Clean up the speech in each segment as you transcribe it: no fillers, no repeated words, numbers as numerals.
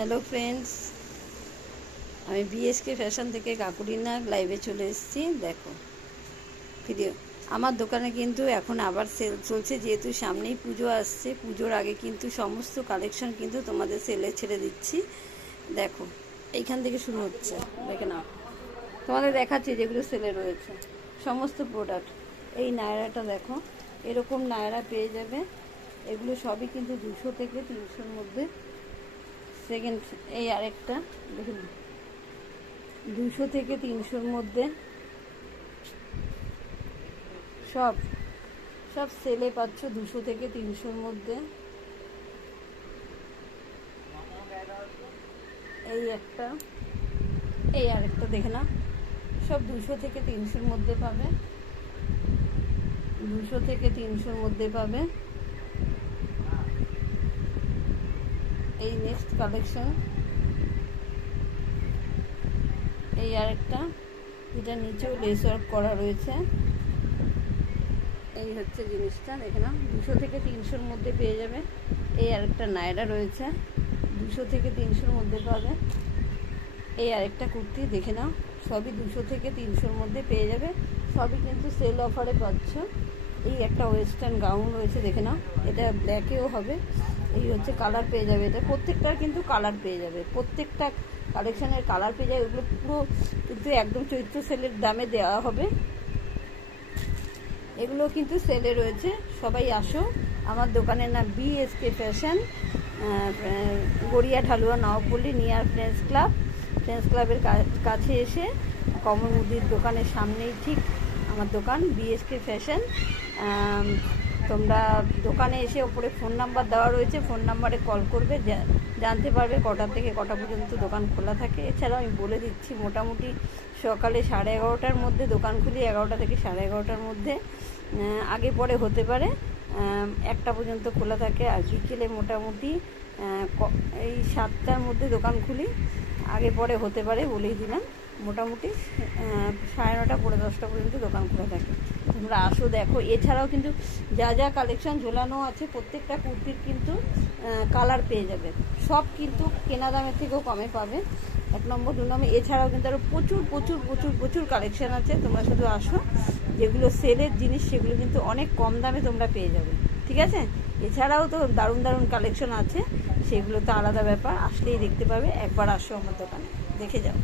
Hello friends, আমি BSK fashion থেকে কাকুরিনা লাইভে চলে এসেছি। দেখো ভিডিও। আমার দোকানে কিন্তু এখন আবার সেল চলছে, যেহেতু সামনেই পুজো আসছে। পুজোর আগে কিন্তু সমস্ত কালেকশন কিন্তু তোমাদের সেলে ছেড়ে দিচ্ছি। দেখো এইখান থেকে শুরু হচ্ছে, দেখে নাও। তোমাদের দেখাচ্ছি যেগুলো সেলে রয়েছে সমস্ত প্রোডাক্ট। এই নায়রাটা দেখো, এরকম নায়রা পেয়ে যাবে। এগুলো সবই কিন্তু 200 থেকে 300-র মধ্যে। সেকেন্ড এই আরেকটা দেখুন, 200 থেকে 300-র মধ্যে সব সব সেলে পাচ্ছ 200 থেকে 300-র মধ্যে। এই একটা, এই আরেকটা দেখে না, সব 200 থেকে 300-র মধ্যে পাবে। 200 থেকে 300-র মধ্যে পাবে। এই নেক্সট কালেকশন, এই আরেকটা, যেটা নিচেও লেস ওয়ার্ক করা রয়েছে। এই হচ্ছে জিনিসটা, দেখে নাও, 200 থেকে 300-র মধ্যে পেয়ে যাবে। এই আরেকটা নায়রা রয়েছে, 200 থেকে 300-র মধ্যে পাবে। এই আরেকটা কুর্তি দেখে নাও, সবই 200 থেকে 300-র মধ্যে পেয়ে যাবে। সবই কিন্তু সেল অফারে পাচ্ছ। এই একটা ওয়েস্টার্ন গাউন রয়েছে, দেখে নাও, এটা ব্ল্যাকেও হবে। এই হচ্ছে কালার পেয়ে যাবে, এটা প্রত্যেকটার কিন্তু কালার পেয়ে যাবে, প্রত্যেকটা কালেকশানের কালার পেয়ে যাবে। এগুলো পুরো কিন্তু একদম চৈত্র সেলের দামে দেওয়া হবে। এগুলো কিন্তু সেলে রয়েছে, সবাই আসো। আমার দোকানের নাম BSK Fashion, Garia Dhalua Nawabpalli near Friends Club. Friends ক্লাবের কাছে এসে কমল মুদির দোকানের সামনেই ঠিক আমার দোকান বিএসকে ফ্যাশন। তোমরা দোকানে এসে ওপরে ফোন নাম্বার দেওয়া রয়েছে, ফোন নাম্বারে কল করবে, জানতে পারবে কটা থেকে কটা পর্যন্ত দোকান খোলা থাকে। এছাড়াও আমি বলে দিচ্ছি, মোটামুটি সকালে 11:30টার মধ্যে দোকান খুলি, 11টা থেকে 11:30টার মধ্যে। আগে পরে হতে পারে, 1টা পর্যন্ত খোলা থাকে। আর বিকেলে মোটামুটি এই 7টার মধ্যে দোকান খুলি, আগে পরে হতে পারে বলেই দিলাম। মোটামুটি 9:30 পৌনে 10টা পর্যন্ত দোকান খোলা থাকে। তোমরা আসো, দেখো। এছাড়াও কিন্তু যা যা কালেকশন ঝোলানো আছে, প্রত্যেকটা কুর্তির কিন্তু কালার পেয়ে যাবে। সব কিন্তু কেনা দামের থেকেও কমে পাবে, 1 নম্বর 2 নম্বর। এছাড়াও কিন্তু আরও প্রচুর প্রচুর প্রচুর প্রচুর কালেকশান আছে। তোমরা শুধু আসো, যেগুলো সেলের জিনিস সেগুলো কিন্তু অনেক কম দামে তোমরা পেয়ে যাবে, ঠিক আছে? এছাড়াও তো দারুণ দারুণ কালেকশন আছে, সেগুলো তো আলাদা ব্যাপার, আসলেই দেখতে পাবে। একবার আসো আমার দোকানে, দেখে যাও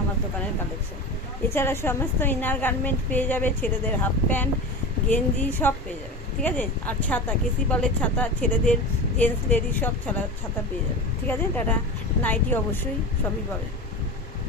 আমার দোকানের কালেকশন। এছাড়া সমস্ত ইনার গার্মেন্ট পেয়ে যাবে, ছেলেদের হাফ প্যান্ট, গেঞ্জি সব পেয়ে যাবে, ঠিক আছে? আর ছাতা, কেসি বলের ছাতা, ছেলেদের জেন্টস লেডিস সব ছাতা পেয়ে যাবে, ঠিক আছে? টাটা। নাইটি অবশ্যই সবই পাবে।